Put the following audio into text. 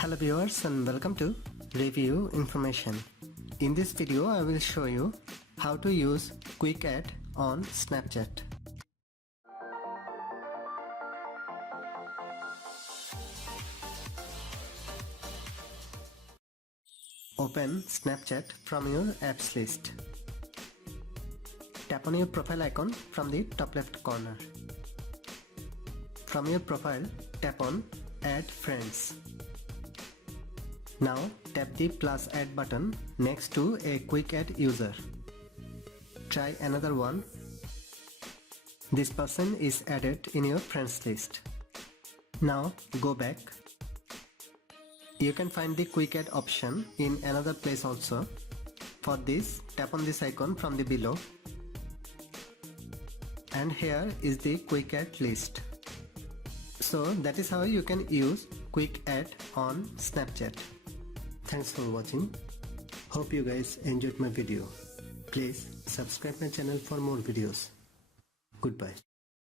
Hello viewers and welcome to Review Information. In this video I will show you how to use Quick Add on Snapchat. Open Snapchat from your apps list. Tap on your profile icon from the top left corner. From your profile, tap on Add Friends. Now tap the plus add button next to a quick add user. Try another one. This person is added in your friends list. Now go back. You can find the quick add option in another place also. For this, tap on this icon from the below. And here is the quick add list. So that is how you can use quick add on Snapchat. Thanks for watching. Hope you guys enjoyed my video. Please subscribe my channel for more videos. Goodbye.